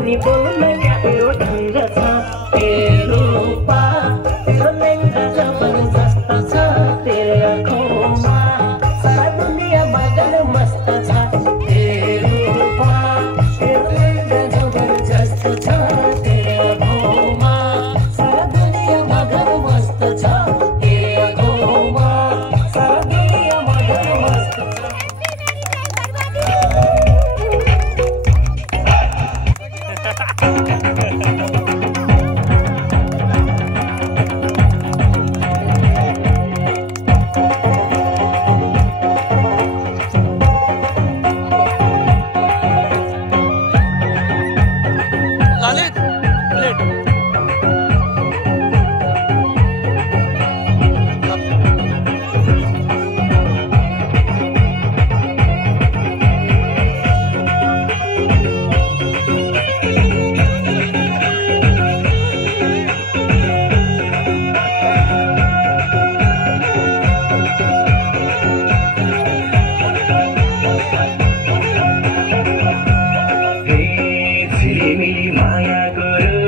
गरी बोल्न गाह्रो ढङ्ग छ तेरो रूपा तेरो लेङ्गा जबरजस्त छ तेरो आँखोमा सारा दुनिया मगन मस्त छ तेरो रूपा तेरो लेङ्गा जबरजस्त छ तेरो आँखोमा सारा दुनिया मगन मस्त छ तेरो आँखोमा सारा दुनिया मगन मस्त छ माया गुरु